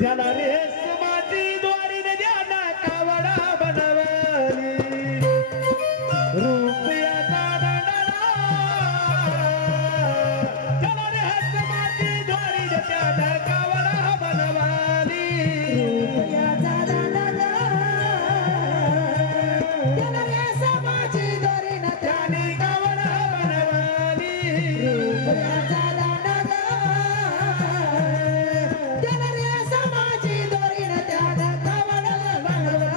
त्याला रेशमाची द्वारी द्याना कावडा बनवली रुपयाचा दंडला त्याला रेशमाची द्वारी द्याना कावडा बनवली रुपयाचा दंडला त्याला रेशमाची द्वारी त्याने कावडा बनवली रुपयाचा दंडला त्याला रेशमाची द्वारी त्याला कावडा बनवली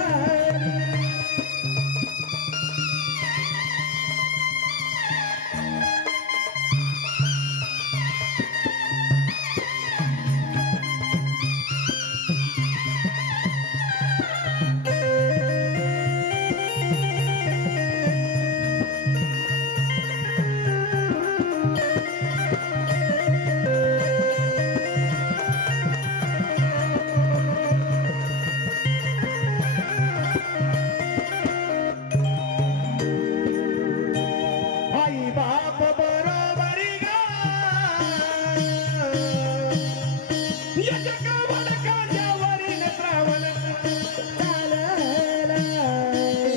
आई बाप बरोबरी गा याच्या कावडकांच्यावरील श्रावण चालला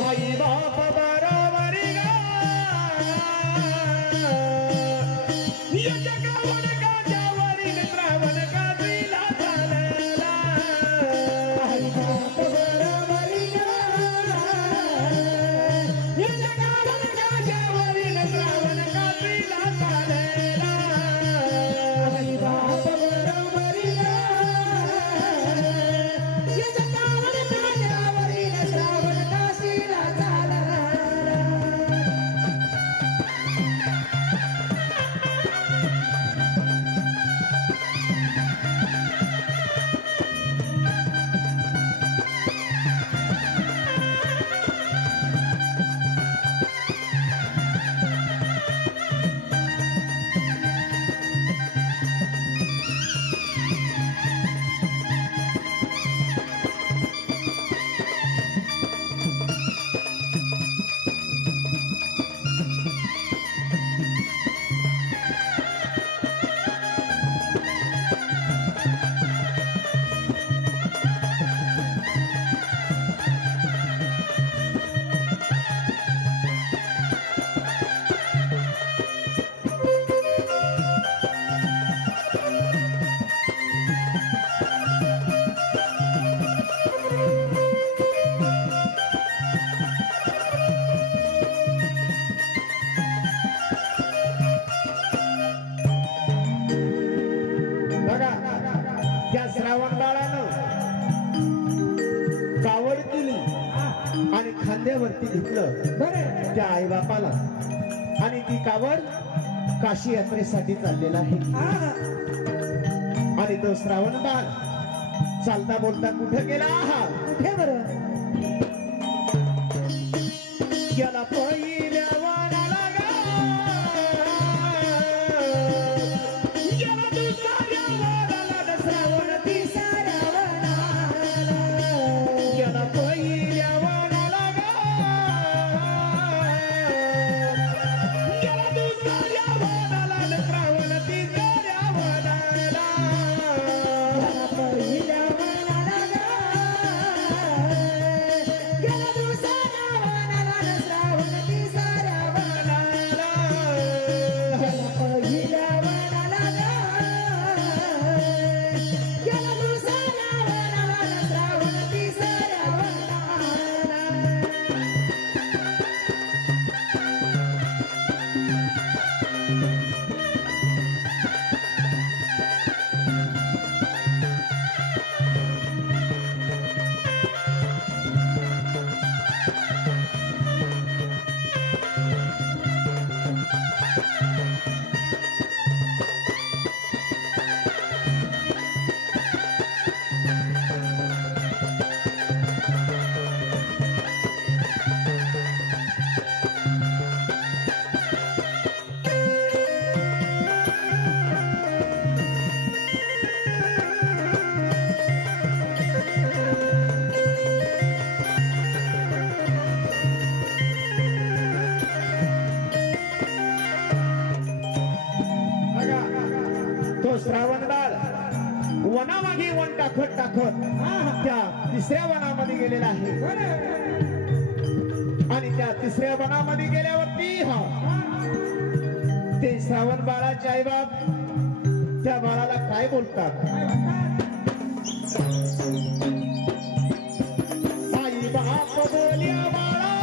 आई बाप बरोबरी गा याच्या कावडकांच्यावरील श्रावण काजीला चालला आई बाप बरोबरी गा याच्या कावडकांच्यावरील श्रावण काजीला चालला आई बाप बरोबरी गा याच्या कावडकांच्यावरील श्रावण काशीला चालला बघा त्या श्रावण बाळानं कावड केली आणि खांद्यावरती घेतलं बरं त्या आई बापाला आणि ती कावड काशी यात्रेसाठी चाललेला आहे आणि तो श्रावण बाळ चालता बोलता कुठे गेला आहात कुठे बरं याला पहिल्या वाणाला गा याला दुसऱ्या वाणाला श्रावण तिसऱ्या वनाला याला पहिल्या वाणाला गा याला दुसऱ्या वाणाला श्रावण तिसऱ्या वाणाला त्याला पहिल्या वनाला गा गेला दुसऱ्या वनाला श्रावण तिसऱ्या वनाला गेला पहिल्या वनाला गा गेला दुसऱ्या वनाला श्रावण तिसऱ्या वनाला वनामागे वन टाकत टाकत त्या तिसऱ्या वनामध्ये गेलेला आहे आणि त्या तिसऱ्या वनामध्ये गेल्यावरती ते श्रावण बाळाचे आई बाप त्या बाळाला काय बोलतात आई बाप बोलिया बाळा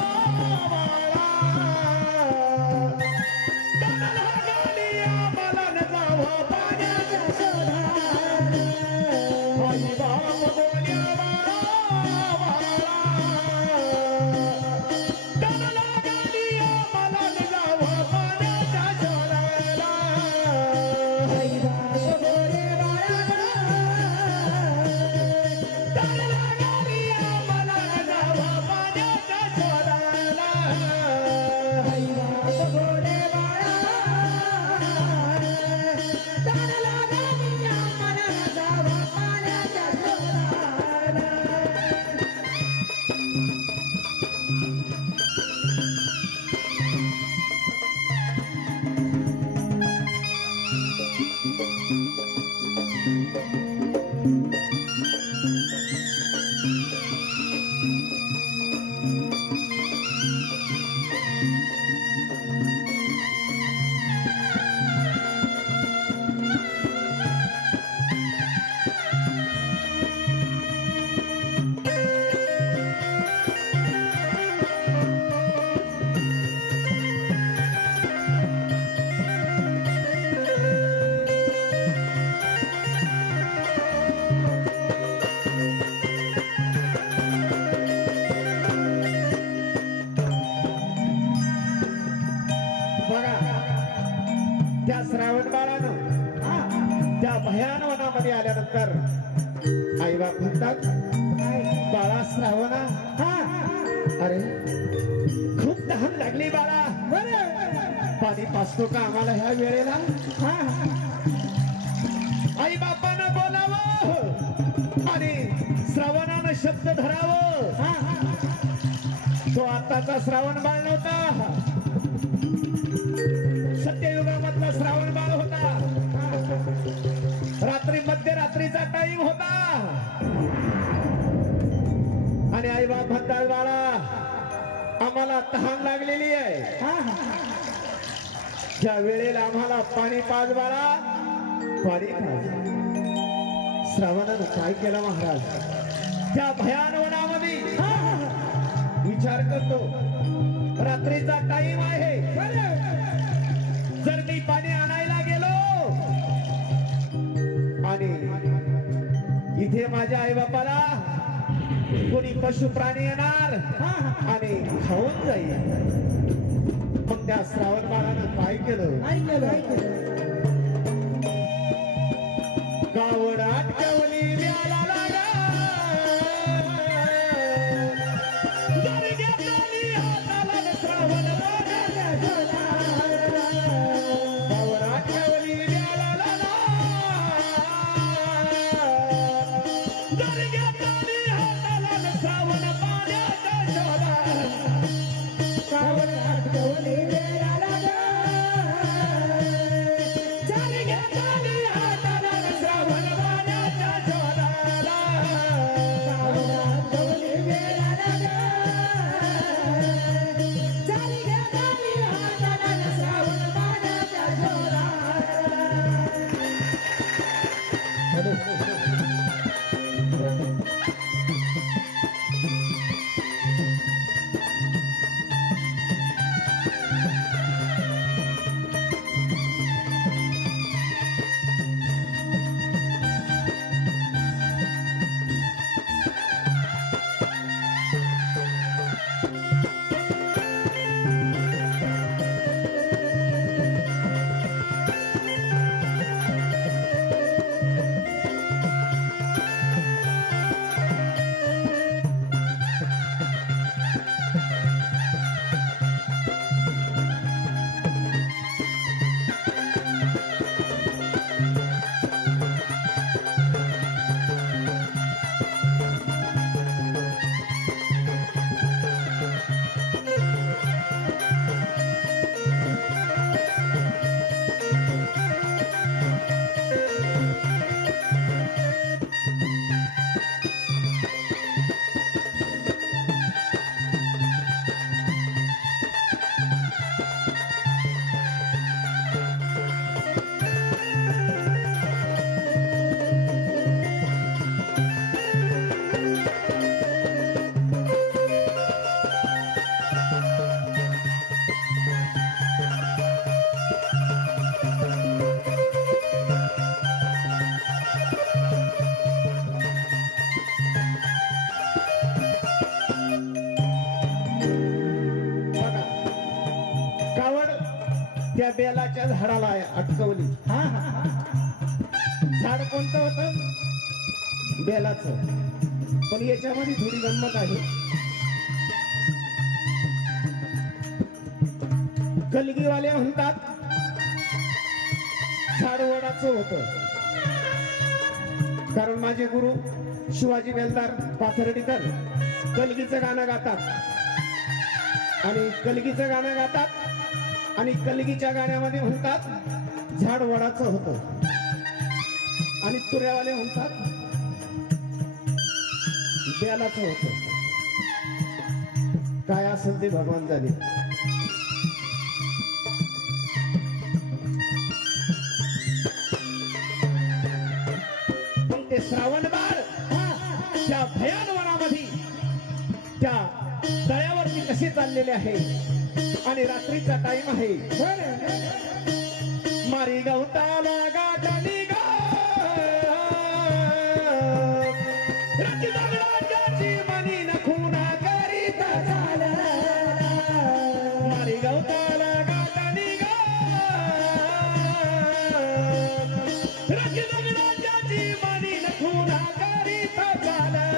आल्यानंतर आई बाप म्हणतात बाळा श्रावणा अरे खूप तहान लागली बाळा पाणी पाचतो का आम्हाला ह्या वेळेला आई बापानं बोलावं आणि श्रावणानं शब्द धरावं तो आताचा श्रावण बाळ नव्हता सत्ययुगामधला श्रावण बाळ होता रात्री मध्यरात्रीचा टाइम होता आणि आई बाप म्हणतात बाळा आम्हाला तहान लागलेली आहे ज्या वेळेला आम्हाला पाणी पाज बाळा पाणी पाज श्रावणानं काय केलं महाराज त्या भयानवनामध्ये विचार करतो रात्रीचा टाइम आहे जर मी पाणी आणायला गेलो आणि इथे माझ्या आई बापाला कोणी पशु प्राणी येणार आणि खाऊन जाईल मग त्या श्रावण बाळानं काय केलं कावड अटकवली द्याला लागा श्रावण कावड अटकवली द्याला लागा श्रावण पाण्याचा शोधा कावड अटकवली द्याला लागा झाडाला अटकवली. झाड कोणतं होतं? बेलाचं. पण याच्यामध्ये थोडी गंमत आहे. कलगीवाले म्हणतात झाड वडाचं होतं. कारण माझे गुरु शिवाजी बेलदार पाथर्डीकर कलगीचं गाणं गातात आणि कलगीचं गाणं गातात आणि कलगीच्या गाण्यामध्ये म्हणतात झाड वडाचं होतं आणि तुऱ्यावाले म्हणतात बेलाचं होतं. काय असेल ते भगवान जाणे. पण ते श्रावण बाळ त्या भयान वनामध्ये त्या तळ्यावरती कसे चाललेले आहे आणि रात्रीचा टाइम आहे. मारी गवताला गाठाली दगडाची मनी नखुना करीता झाला. मारी गवताला गाठाली दगडाची मनी नखुना करीता झाला.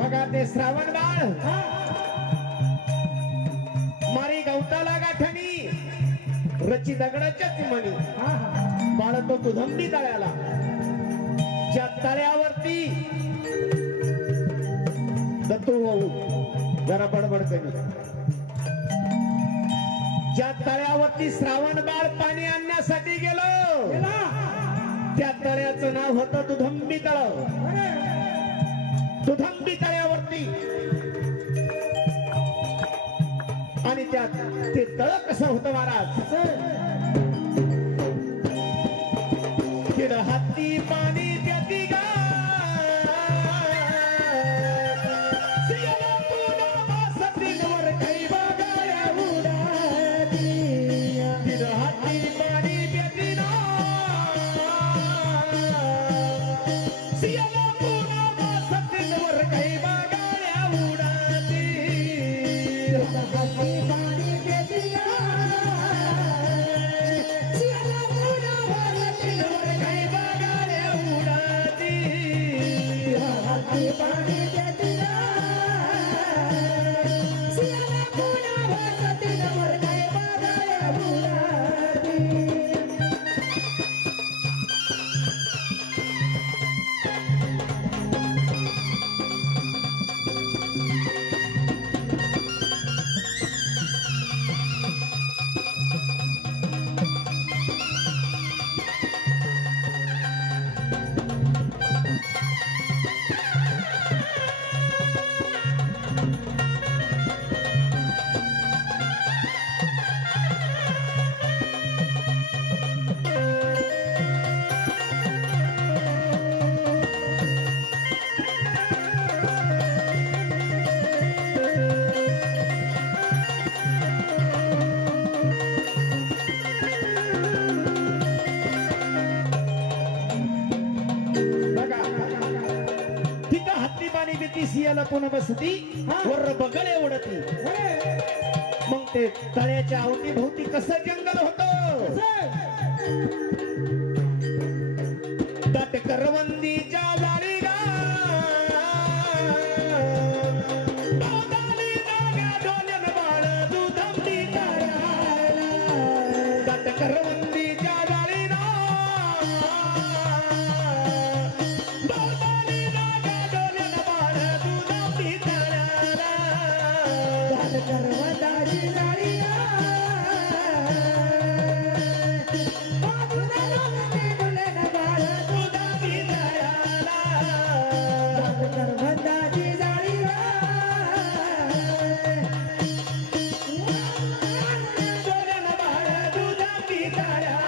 बघा ते श्रावण बाळ मारी गवताला गाठणी रची दगडाच्याच मणी बाळतो दुधंबी तळ्याला. ज्या तळ्यावरती दत्तू जरा बडबड कमी. ज्या तळ्यावरती श्रावण बाळ पाणी आणण्यासाठी गेलो त्या तळ्याचं नाव होतं दुधंबी तळ. दुधंबी तळ्यावरती आणि त्यात ते तळ कसं होतं महाराज. तिड हाती पाणी त्याती गा सतीवर काही बघाया उडाती. तिड हाती पाणी त्याती ना सियाला पुन्हा बसती वर बगळे उडती. मग ते तळ्याच्या अवतीभोवती कसं जंगल होतं. दाट करवंदीच्या लाडी गा करवंदीच्या जाळीला बाळबालीला गाडोल्यान बाळ तुझ्या पितळ्याला करवंदाची जाळी बाजूला डोलेन बाळ तुझ्या पितळ्याला करवंदाची जाळी डोल्यान बाळ तुझ्या पितळ्याला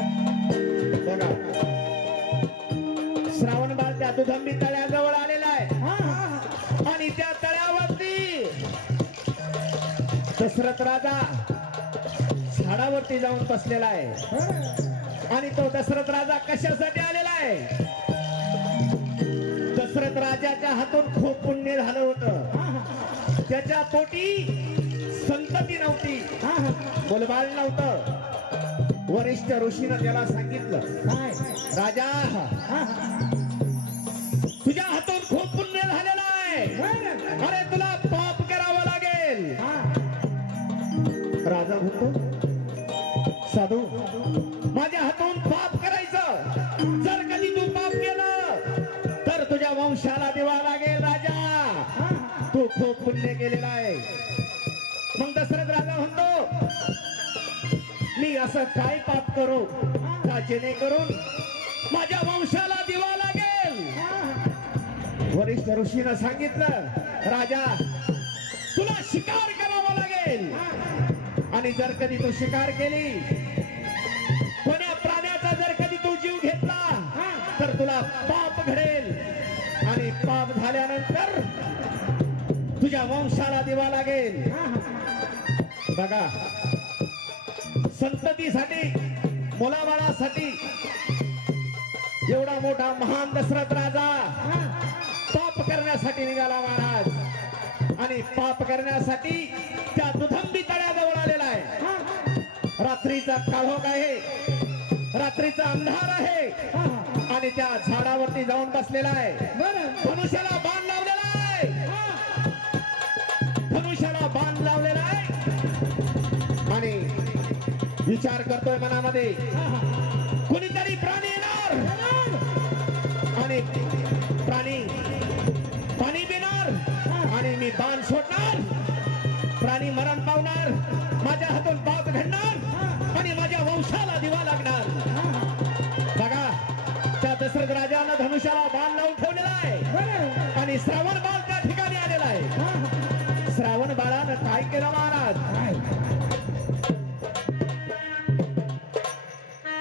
बघा श्रावण बाळ त्या दुधंबी तळ्याजवळ आलेला आहे आणि त्या तळ्यावरती दशरथ राजा झाडावरती जाऊन बसलेला आहे आणि तो दशरथ राजा कशासाठी आलेला आहे दशरथ राजाच्या हातून खूप पुण्य झालं होतं त्याच्या पोटी संतती नव्हती मुलबाळ नव्हतं वरिष्ठ ऋषीनं त्याला सांगितलं राजा तुझ्या हातून खूप पुण्य झालेलं आहे अरे तुला पाप करावं लागेल राजा म्हणतो साधू माझ्या हातून पाप करायचं जर कधी तू पाप केलं तर तुझ्या वंशाला दिवा लागेल राजा तू खूप पुण्य केलेला आहे मग दशरथ राजा म्हणतो मी असं काय पाप करू का जेणेकरून माझ्या वंशाला दिवा लागेल वरिष्ठ ऋषीनं सांगितलं राजा तुला शिकार करावा लागेल आणि जर कधी तू शिकार केली कोण्या प्राण्याचा जर कधी तू जीव घेतला तर तुला पाप घडेल आणि पाप झाल्यानंतर तुझ्या वंशाला दिवा लागेल बघा संततीसाठी मुलाबाळासाठी एवढा मोठा महान दशरथ राजा पाप करण्यासाठी निघाला महाराज आणि पाप करण्यासाठी त्या दुधंबी तळ्याजवळ आलेला आहे रात्रीचा काळोख आहे रात्रीचा अंधार आहे आणि त्या झाडावरती जाऊन बसलेला आहे धनुष्याला बाण लावलेला आहे धनुष्याला बाण लावलेला आहे आणि विचार करतोय मनामध्ये कोणीतरी प्राणी येणार आणि प्राणी पाणी पिणार आणि मी बाण सोडणार प्राणी मरण पावणार माझ्या हातून पाप घडणार आणि माझ्या वंशाला दिवा लागणार बघा त्या दशरथ राजानं धनुष्याला बाण लावून ठेवलेला आहे आणि श्रावण बाळ त्या ठिकाणी आलेला आहे श्रावण बाळानं काय केलं महाराज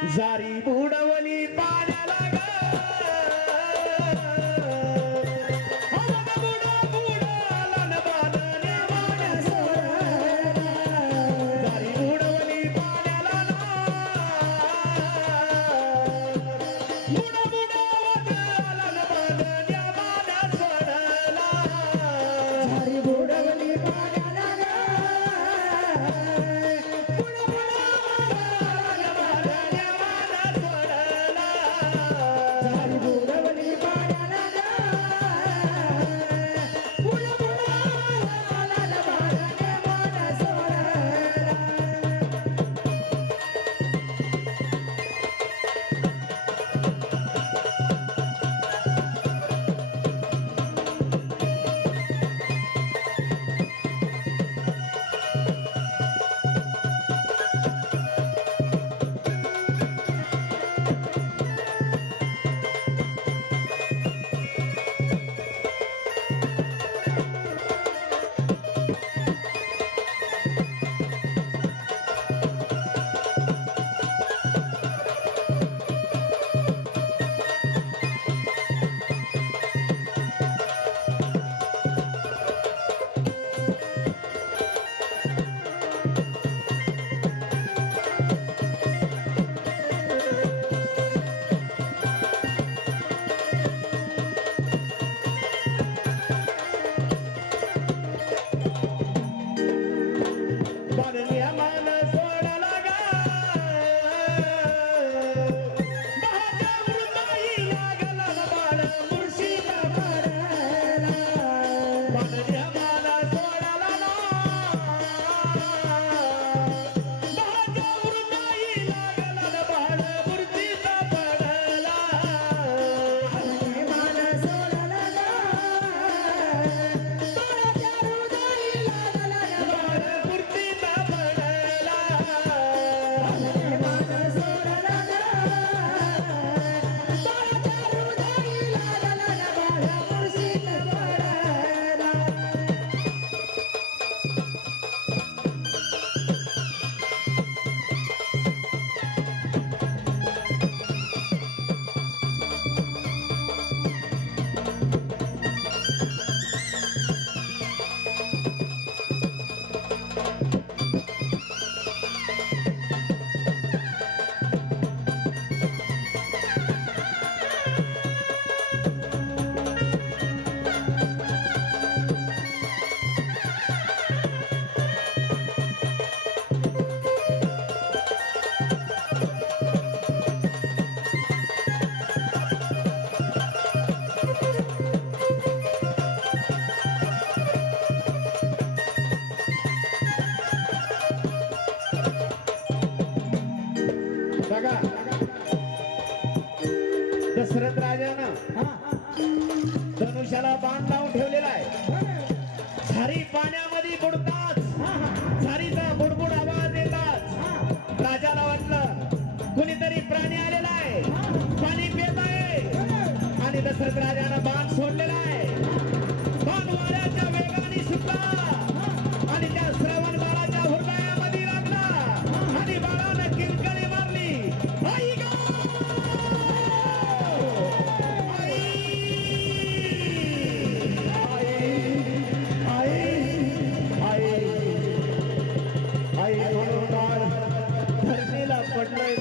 जारी बुडवली पाण्याला बघा दशरथ राजानं धनुष्याला बाण लावून ठेवलेला आहे. झारी पाण्यामध्ये बुडताच झारीचा बुडबुड आवाज येताच राजाला वाटलं कुणीतरी प्राणी आलेला आहे, पाणी पित आहे आणि दशरथ राजानं बाण सोडलेला आहे. बाण वाऱ्याच्या वेगाने सुटला आणि त्या श्रावण बाळाच्या हृदयामध्ये लागला आणि बाळानं किलकली मारली. आई गो! आई म्हणून बाळ धरणीला पडलंय.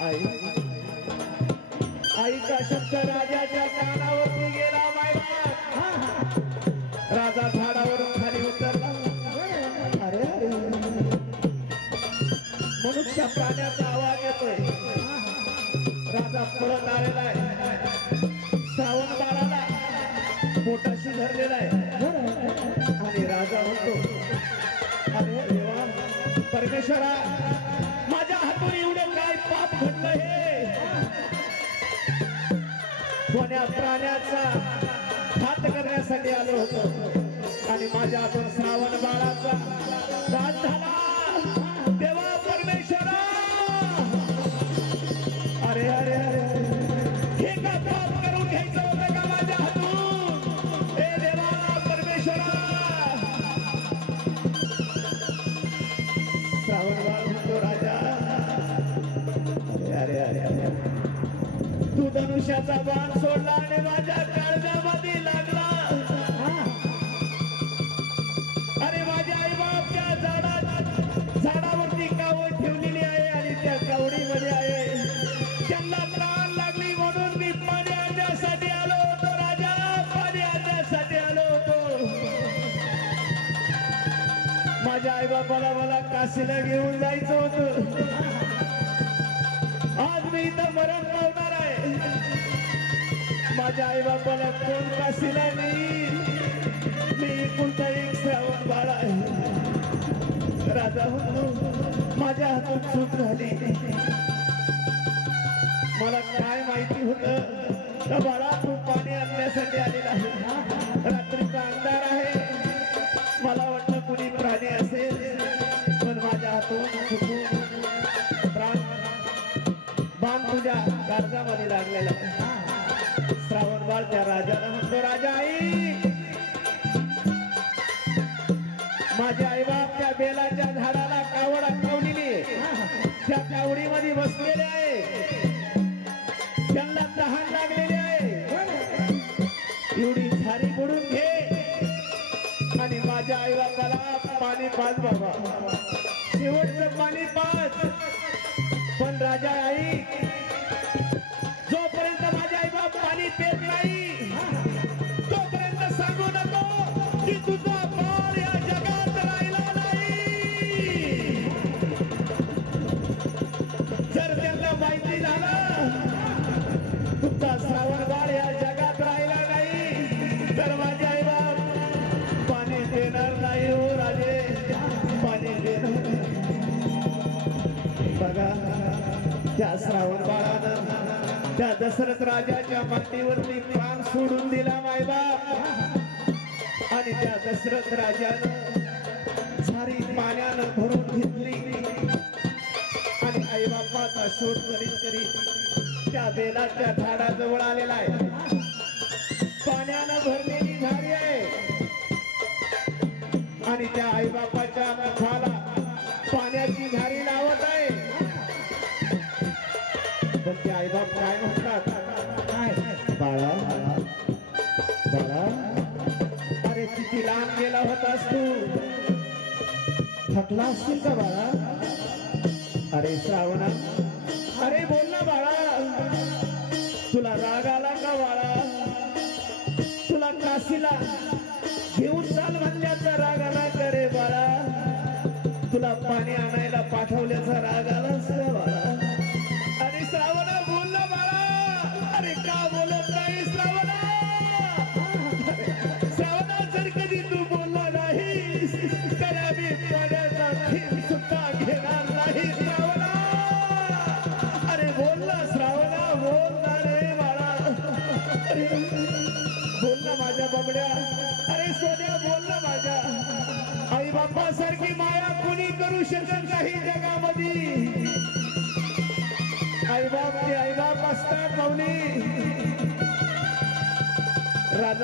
आई आईचा शब्द राजाच्या कानावरती गेला. मायबाप राजा झाडावरून खाली उतरला. अरे अरे मनुष्य प्राण्याचा आवाज येतोय. राजा पळत आलेला आहे. श्रावण बाळाला पोटाशी धरलेला आहे आणि राजा म्हणतो अरे देवा परमेश्वरा माझ्या हातून एवढं काय पाप घडलं हे. कोण्या प्राण्याचा घात करण्यासाठी आलो होतो आणि माझ्या हातून श्रावण बाळाचा घात झाला. देवा परमेश्वरा अरे अरे अरे हे का पाप करून घ्यायचं होतं का माझ्या हातून. हे देवा परमेश्वरा श्रावण बाळ म्हणतो राजा अरे अरे अरे तू धनुष्याचा बाण सोडला आणि माझ्या काळजामध्ये लागला. अरे माझ्या आई बाप त्या झाडावरती कावड ठेवलेली आहे आणि त्या कावडीमध्ये आहे. त्यांना प्राण लागली म्हणून मी पाणी आणण्यासाठी आलो होतो राजा. पाणी आणण्यासाठी आलो होतो. माझ्या आई बापाला मला काशीला घेऊन जायचं होतं. आज मी इथं मरण पावणार आहे. माझ्या आई बापाला कोण काशीला नाही. मी कोणता एक श्रावण बाळ आहे. राजा म्हणतो माझ्या हातून चूक झाली. मला काय माहिती होतं का बाळा तू पाणी आणण्यासाठी आलेला आहे. रात्रीचा अंधार आहे. मला वाटलं कुणी प्राणी असेल पण माझ्या हातून चुकून बाण तुझ्या काळजामध्ये लागलेला. श्रावण बाळ त्या राजाला म्हणतो राजा आई माझे आई बाप त्या बेलाच्या झाडाला कावड अटकवलेली त्या कावडीमध्ये बसलेले आहे. त्यांना तहान लागलेली आहे. एवढी झारी बुडून घे आणि माझ्या आई बापाला पाणी पाज बाबा. शेवटचं पाणी पाज. पण राजा आई जोपर्यंत माझे आई बाप पाणी पेत नाही तोपर्यंत सांगू नको की तुझा बाळ या जगात राहिला नाही. जर त्यांना माहिती झालं तुमचा श्रावण बाळ या जगात राहिला नाही तर माझे आई बाप पाणी देणार नाही. हो राजे पाणी देणार. बघा त्या श्रावण बाळानं त्या दशरथ राजाच्या मातीवरती प्राण सोडून दिला मायबाप. आणि त्या दशरथ राजानं झारी पाण्यानं भरून घेतली आणि आई बापाचा शोध करीत करीत त्या बेलाच्या झाडाजवळ आलेला आहे. पाण्यानं भरलेली झाडी आहे आणि त्या आई बापाच्या मुखाला पाण्याची झारी लावत आहे. पण ते आई बाप काय म्हणतात बाळा बाळा अरे किती लांब गेला होतास तू. थकला असतील का बाळा. अरे श्रावणा अरे बोल ना बाळा. तुला राग आला का बाळा. तुला काशीला घेऊन चाल म्हणल्याचा राग आला का रे बाळा. तुला पाणी आणायला पाठवल्याचा राग आला असता बाळा. अरे श्रावणा बोल ना बाळा. अरे का बोलत नाही श्रावणा. श्रावणा जर कधी तू बोलला नाही तर आम्ही पाण्याचा थेंब सुद्धा घेणार नाही श्रावणा.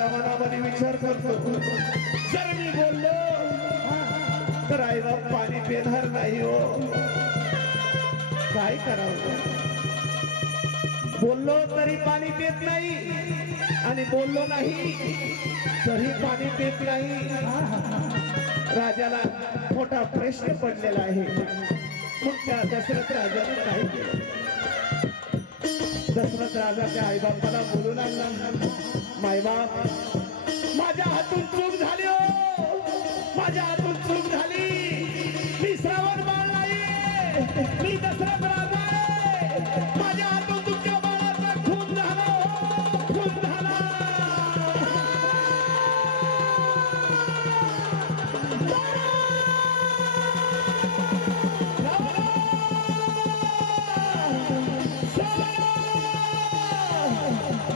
माझ्या मनामध्ये विचार करतो, जर मी बोललो तर आई बाप पाणी पिणार नाही हो, काय करावं? बोललो तरी पाणी पित नाही आणि बोललो नाही तरी पाणी पित नाही. राजाला मोठा प्रश्न पडलेला आहे. मग त्या दशरथ राजाने काय केलं? दशरथ राजाच्या आईबापाला बोलू लागला, मायबाप माझ्या हातून चूक झाली हो, माझ्या हातून चूक झाली. मी श्रावण बाळ नाही, मी दशरथ राजा आहे. माझ्या हातून तुमच्या बाळाचा खून झाला हो, खून झाला.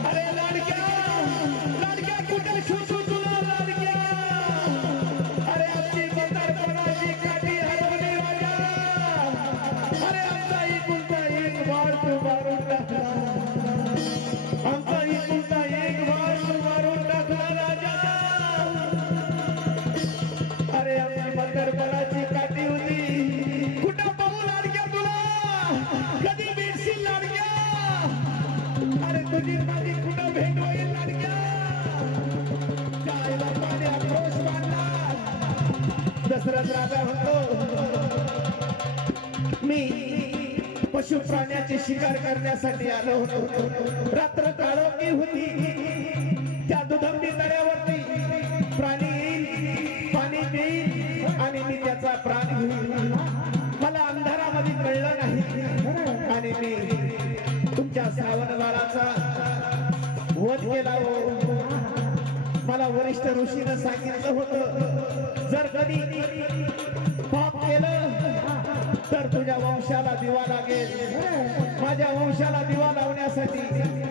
अरे लाडक्या, लाडक्या कुठे शोधू तुला लाडक्या? अरे आमची म्हातारपणाची काठी हरवली राजा. अरे आमचा इकुलता एक बाळ तू मारून टाकला, आमचा इकुलता एक बाळ तू मारून टाकला राजा. अरे आमची म्हातारपणाची काठी होती, कुठं पाहू लाडक्या तुला? कधी भेटशील लाडक्या? अरे तुझी माझी कुठं भेट होईल लाडक्या? काय बापाने आक्रोश मानला. दशरथ राजा म्हणतो, मी पशु प्राण्याची शिकार करण्यासाठी आलो होतो. रात्र काळोखी होती, त्या दुधंबी तळ्यावरती प्राणी येईल, पाणी देईल आणि मी त्याचा प्राण घेईल. मला अंधारामध्ये कळलं नाही आणि मी तुमच्या श्रावण बाळाचा वध केला हो. मला वरिष्ठ ऋषीनं सांगितलं होतं, जर कधी पाप केलं तर तुझ्या वंशाला दिवा लागेल. माझ्या वंशाला दिवा लावण्यासाठी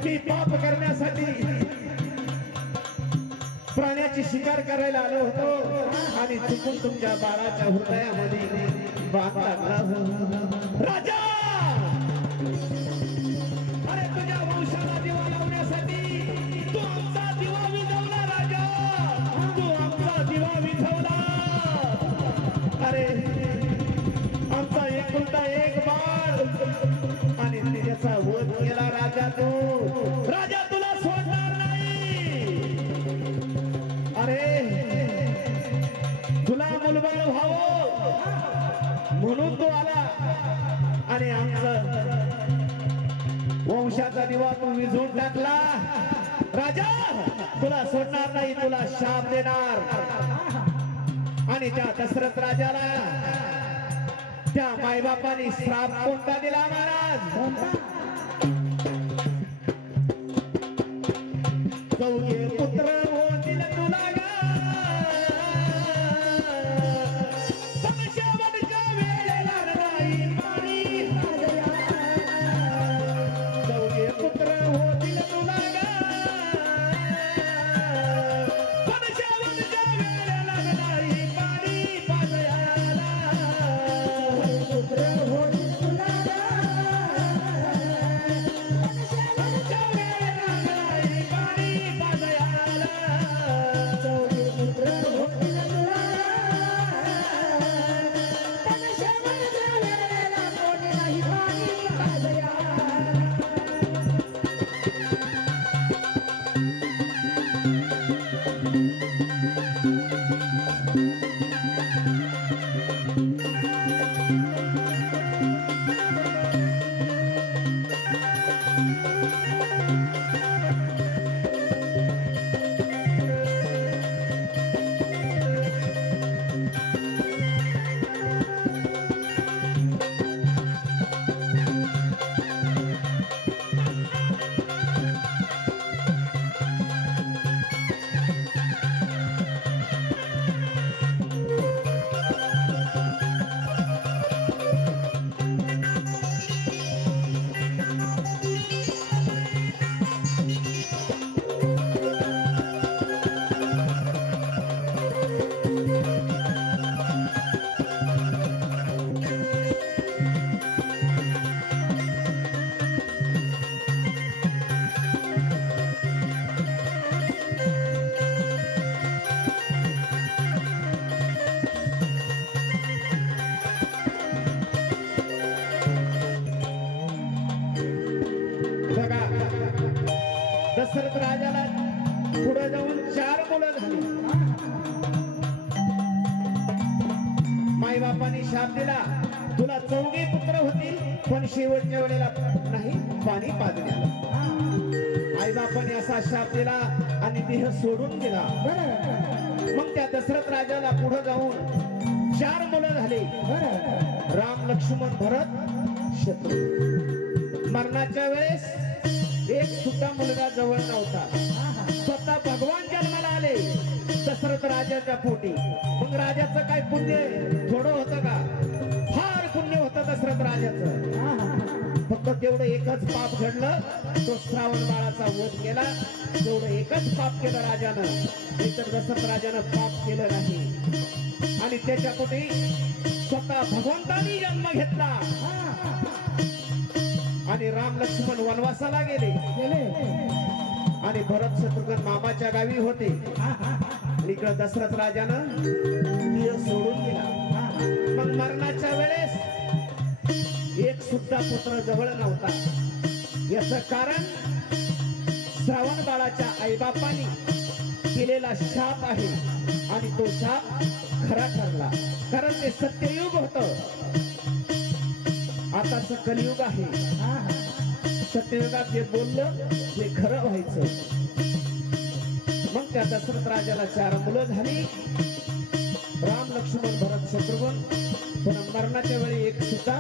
मी पाप करण्यासाठी प्राण्याची शिकार करायला आलो होतो आणि चुकून तुमच्या बाळाच्या हृदयामध्ये बाण लागला हो. राजा, अरे तुझ्या वंशाला दिवा लावण्यासाठी तू आमचा दिवा विझवला राजा, तू आमचा दिवा विझवला. अरे आमचा एकुलता एक बाळ आणि त्याचा वध केला राजा तू. राजा तुला सोडणार नाही. अरे तुला मुलबाळ व्हावं म्हणून तू आला आणि आमचं वंशाचा दिवा तू विझून टाकला. राजा तुला सोडणार नाही, तुला शाप देणार. आणि त्या दशरथ राजाला त्या मायबापाने श्राप कोणता दिला महाराज? चौघे पुत्र होतील तुला ग, समशेवटच्या वेळेला नाही पाणी. चौघे पुत्र होतील तुला ग, समशेवटच्या वेळेला नाही पाणी पाजयाला. पुत्र होतील तुला ग, समशेवटच्या वेळेला नाही पाणी पाजयाला. शाप दिला, तुला 4 पुत्र होतील, पण शेवटच्या वेळेला नाही पाणी पाजण्याला. आई बापाने असा शाप दिला आणि देह सोडून दिला. मग त्या दशरथ राजाला पुढे जाऊन 4 मुलं झाली, राम, लक्ष्मण, भरत, शत्रुघ्न. मरणाच्या वेळेस एक सुद्धा मुलगा जवळ नव्हता. स्वतः भगवान जन्माला आले दशरथ राजाच्या पोटी. मग राजाचं काय पुण्य थोडं होतं का? फार पुण्य होतं दशरथ राजाचं. फक्त तेवढं एकच पाप घडलं, तो श्रावण बाळाचा वध केला. तेवढं एकच पाप केलं राजानं, इतर दशरथ राजानं पाप केलं नाही. आणि त्याच्या पोटी स्वतः भगवंतानी जन्म घेतला. आणि राम, लक्ष्मण वनवासाला गेले. आणि भरत, शत्रुघ्न मामाच्या गावी होते. इकडं दशरथ राजानं देह सोडून गेला. मग मरणाच्या वेळेस एक सुद्धा पुत्र जवळ नव्हता. याच कारण श्रावण बाळाच्या आईबापांनी केलेला शाप आहे. आणि तो शाप खरा ठरला, कारण ते सत्ययुग होत. आताच कलियुग आहे. सत्ययुगात जे बोललं ते खरं व्हायचं. मग त्या दशरथ राजाला 4 मुलं झाली, राम, लक्ष्मण, भरत, शत्रुघ्न. पण मरणाच्या वेळी एक सुद्धा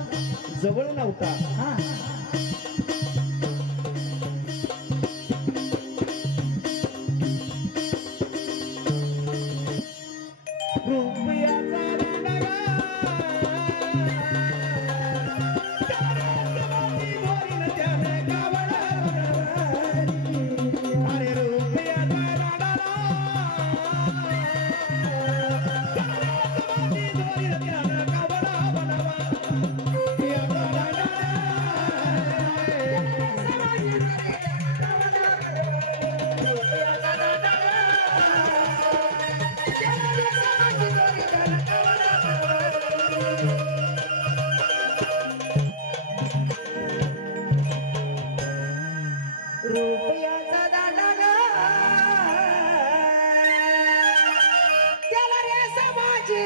जवळ नव्हता. रुपयाचा दांडा ग त्याला रे समाजी